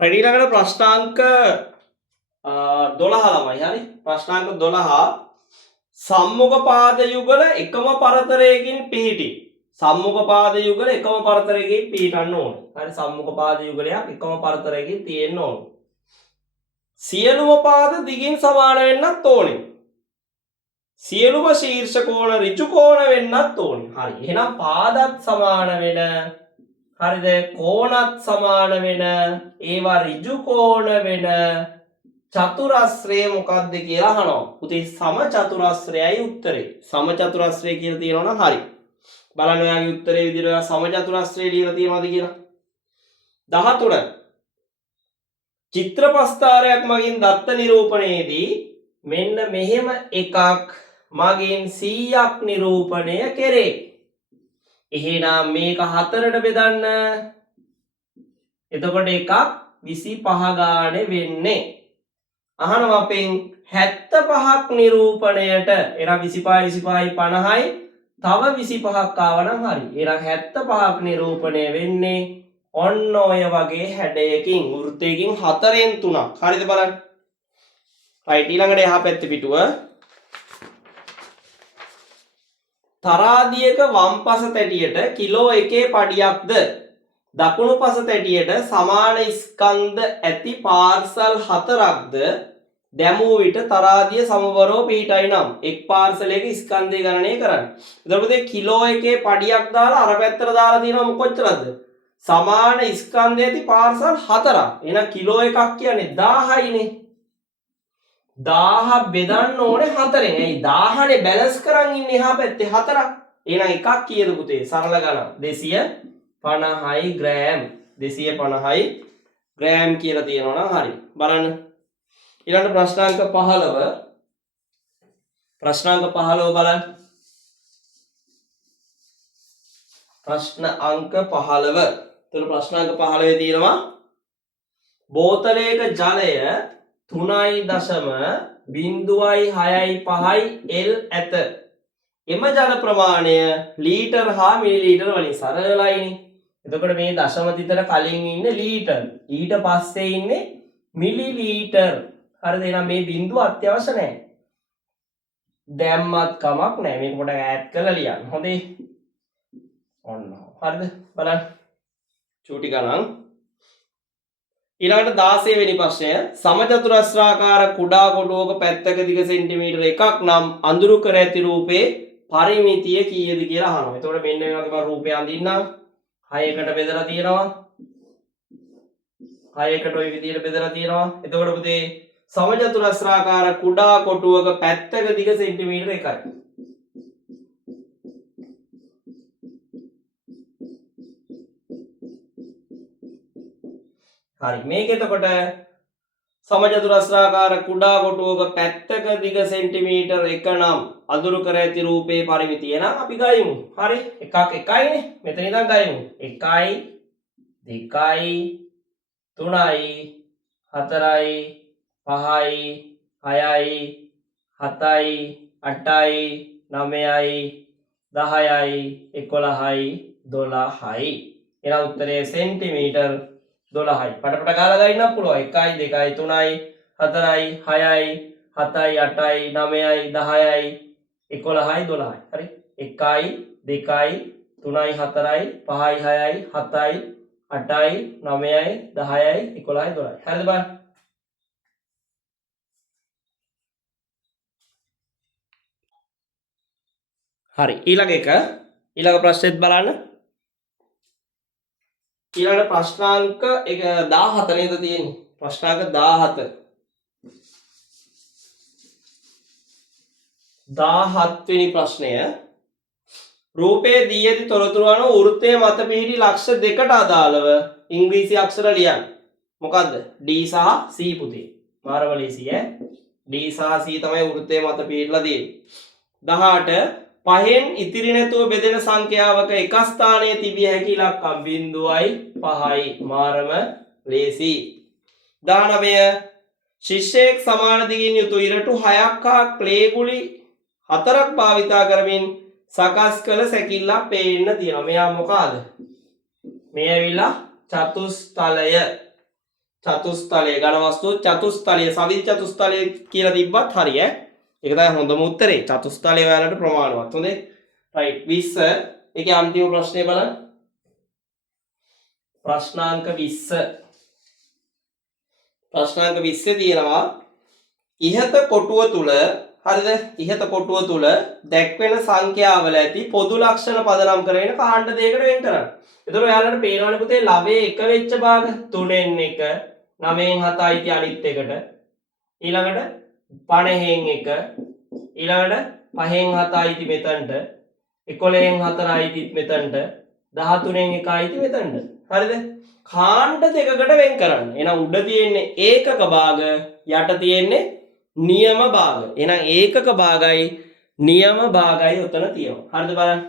Ready ළඟට ප්‍රශ්නාංක 12 ළමයි හරි ප්‍රශ්නාංක 12 සම්මුඛ පාද යුගල එකම පරතරයකින් පිහිටි සම්මුඛ පාද යුගල එකම පරතරයකින් පිහිටන්න ඕනේ හරි සම්මුඛ පාද යුගලයක් එකම පරතරයකින් තියෙන්න ඕනේ සියලුම පාද දිගින් සමාන වෙන්නත් ඕනේ සියලුම ශීර්ෂ කෝණ ඍජු කෝණ වෙන්නත් ඕනේ හරි එහෙනම් පාදත් සමාන වෙන හරිද කෝණත් සමාන වෙන ඒවා ඍජු කෝණ වෙන චතුරස්‍රය මොකක්ද කියලා අහනවා පුතේ සම චතුරස්‍රයයි උත්තරේ සම චතුරස්‍රය කියලා තියෙනවා නම් හරි බලන්න ඔයාගේ උත්තරේ විදිහට ඔයා සම චතුරස්‍රය ලියලා තියෙනවද කියලා 13 චිත්‍රපස්ථාරයක් මගින් දත්ත නිරූපණයේදී මෙන්න මෙහෙම එකක් මගින් 100ක් නිරූපණය කෙරේ එහෙනම් මේක හතරට බෙදන්න එතකොට එකක් 25 ගානේ වෙන්නේ අහනවා අපෙන් 75ක් නිරූපණයට එහෙනම් 25 25යි 50යි තව 25ක් ආවනම් හරි එහෙනම් 75ක් නිරූපණය වෙන්නේ ඔන්න ඔය වගේ හැඩයකින් වෘත්තයකින් 4න් 3ක් හරිද බලන්න රයිට් ඊළඟට එහා පැත්තේ පිටුව තරාදියක වම් පස තැටියට කිලෝ 1 පඩියක්ද දකුණු පස තැටියට සමාන ස්කන්ධ ඇති පාර්සල් 4ක්ද දැමූ විට තරාදිය සමබරව පිහිටයි නම් එක් පාර්සලයක ස්කන්ධය ගණනය කරන්න. එතකොට කිලෝ 1 පඩියක් දාලා අර පැත්තට දාලා තියෙනවා කොච්චරද? සමාන ස්කන්ධය ඇති පාර්සල් 4ක්. එහෙනම් කිලෝ එකක් කියන්නේ 1000යිනේ. 1000 බෙදන්න ඕනේ 4ෙන්. එයි 1000නේ බැලන්ස් කරන් ඉන්නේ එහා පැත්තේ 4ක්. එහෙනම් එකක් කීයද පුතේ? සරල ගණන්. 250යි ග්‍රෑම්. 250යි ග්‍රෑම් කියලා තියෙනවා නම් හරි. බලන්න. ඊළඟ ප්‍රශ්නාංක 15. ප්‍රශ්නාංක 15 බලන්න. ප්‍රශ්න අංක 15. එතකොට ප්‍රශ්නාංක 15 තියෙනවා බෝතලයක ජලය 3.0.6.5 L ඇත. එම ජල ප්‍රමාණය ලීටර් හා මිලිලීටර් වලින් සරලයිනේ. එතකොට මේ දශම තිතර කලින් ඉන්නේ ලීටර්. ඊට පස්සේ ඉන්නේ මිලිලීටර්. හරිද? එහෙනම් මේ බිඳුව අත්‍යවශ්‍ය නැහැ. දැම්මත් කමක් නැහැ. මේක පොඩ්ඩක් ඈඩ් කරලා ලියන්න. හොඳේ. ඔන්න. හරිද? බලන්න. චූටි ගණන්. ඊළඟට 16 වෙනි ප්‍රශ්නය සමචතුරස්‍රාකාර කුඩා කොටුවක පැත්තක දිග සෙන්ටිමීටර 1ක් නම් අඳුරු කර ඇති රූපේ පරිමිතිය කීයද කියලා අහනවා. එතකොට මෙන්න මේ වගේ මම රූපය අඳින්නම්. 6කට බෙදලා තියෙනවා. 6කට ওই විදිහට බෙදලා තියෙනවා. එතකොට පුතේ සමචතුරස්‍රාකාර කුඩා කොටුවක පැත්තක දිග සෙන්ටිමීටර 1යි. හරි මේක එතකොට සමචතුරස්‍රාකාර කුඩා කොටුවක පැත්තක දිග සෙන්ටිමීටර 1 නම් අඳුරු කර ඇති රූපේ පරිමිතිය නම් අපි ගයිමු. හරි එකක් එකයිනේ. මෙතන ඉඳන් ගයිමු. 1යි 2යි 3යි 4යි 5යි 6යි 7යි 8යි 9යි 10යි 11යි 12යි. එහෙනම් උත්තරේ සෙන්ටිමීටර් 12යි. පටපට ගාලා ගන්නත් පුළුවන්. 1යි 2යි 3යි 4යි 6යි 7යි 8යි 9යි 10යි 11යි 12යි. හරි 1යි 2යි 3යි 4යි 5යි 6යි 7යි 8යි 9යි 10යි 11යි 12යි. හරිද බලන්න. හරි ඊළඟ එක ඊළඟ ප්‍රශ්නෙත් බලන්න. ඊළඟ ප්‍රශ්නාංක 17 නේද තියෙන්නේ? ප්‍රශ්නාංක 17. 17 වෙනි ප්‍රශ්නය රූපයේ දී ඇති තොරතුරු අනුව වෘත්තයේ මත පිහිටි ලක්ෂ දෙකට අදාළව ඉංග්‍රීසි අක්ෂර ලියන්න. මොකද්ද? D සහ C පුතේ. මාරවලීසි ඈ. D සහ C තමයි වෘත්තයේ මත පිහිටලා තියෙන්නේ. 18 පහෙන් ඉතිරි නැතුව බෙදෙන සංඛ්‍යාවක එක ස්ථානයේ තිබිය හැකි ඉලක්කම් 0.5යි මාරම ලේසි. 19 ශිෂ්‍යයෙක් සමාන දිගින් යුතු ඉරටු 6ක් හා ක්ලේ ගුලි 4ක් භාවිතා කරමින් සකස් කළ සැකිල්ලක් පේන්න තියෙනවා. මෙයා මොකಾದ? මේ ඇවිල්ලා චතුස්තලය. චතුස්තලය ඝන වස්තුව චතුස්තලය සවිත් චතුස්තලය කියලා තිබ්බත් හරි ඈ. ඒක තමයි හොඳම උත්තරේ. චතුස්තලය ඔයාලට ප්‍රමාණවත්. හොඳේ. රයිට් 20 ඒකේ අන්තිම ප්‍රශ්නේ බලන්න. ප්‍රශ්නාංක 20. ප්‍රශ්නාංක 20 තියෙනවා ඉහත කොටුව තුල හරිද? ඉහත කොටුව තුල දැක්වෙන සංඛ්‍යාවල ඇති පොදු ලක්ෂණ පදනම් කරගෙන කාණ්ඩ දෙකකට වෙන් කරන්න. එතකොට ඔයාලට පේනවනේ පුතේ ලවයේ එක වෙච්ච භාග 3න් 1 9න් 7 අයිති අනිත් එකට ඊළඟට 50න් 1 ඊළඟට 5න් 7 අයිති මෙතනට 11න් 4 අයිති මෙතනට 13න් 1 අයිති මෙතනට හරිද? කාණ්ඩ දෙකකට වෙන් කරන්න. එහෙනම් උඩ තියෙන්නේ ඒකක භාග යට තියෙන්නේ නියම භාග. එහෙනම් ඒකක භාගයි නියම භාගයි උතන තියෙනවා. හරිද බලන්න.